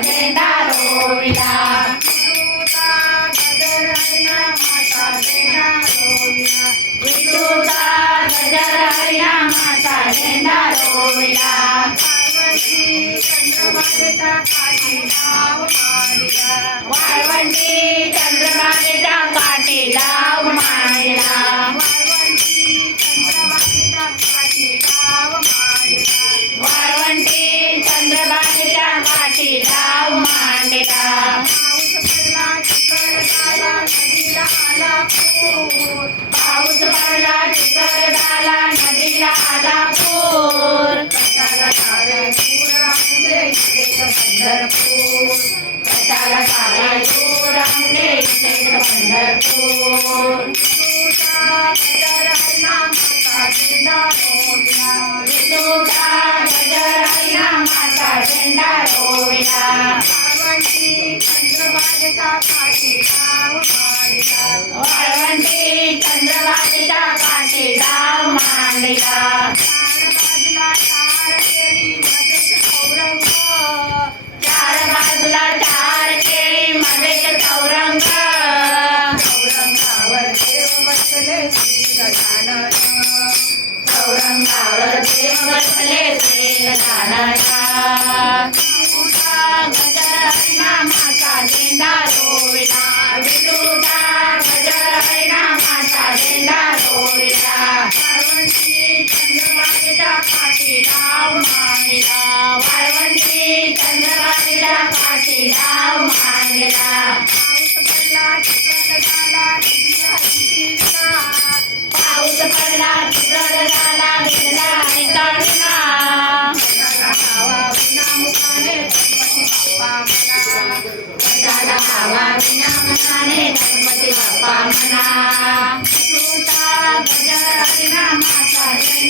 झेंडा रोविला विठूचा गजर हरिना माता झेंडा रोविला वाळवंटी चंद्रभागेच्या काठी डाव मांडला वाळवंटी चंद्रभागेच्या काठी डाव मांडला पाऊस पडला चिखल झाला नदीला आला पूर कशाला जावे दूर आमचे इथेच पंढरपूर कशाला जावे दूर आमचे इथेच पंढरपूर विठूचा गजर हरिना माता झेंडा रोविला विठूचा गजर हरिना माता झेंडा रोविला वाळवंटी चंद्रभागेच्या काठी डाव मांडला वाळवंटी चंद्रभागेच्या काठी डाव मांडला चार बाजूला चार केळी मध्येच चौरंग चार बाजूला चार केळी मध्येच चौरंग चौरंगावर देव बसले श्री गजानन चौरंगावर देव बसले श्री गजानन विठूचा गजर हरिना माता झेंडा रोविला विठूचा गजर हरिना माता झेंडा रोविला वाळवंटी चंद्रभागेच्या काठी डाव मांडला वाळवंटी चंद्रभागेच्या काठी डाव मांडला पाऊस पडला चिखल झाला भिजली हत्ती विना पाऊस पडला चिखल झाला भिजला हत्ती विना कशाला हवा विना मुखाने गणपती बाप्पा म्हणा कशाला हवा विना मुखाने गणपती बाप्पा म्हणा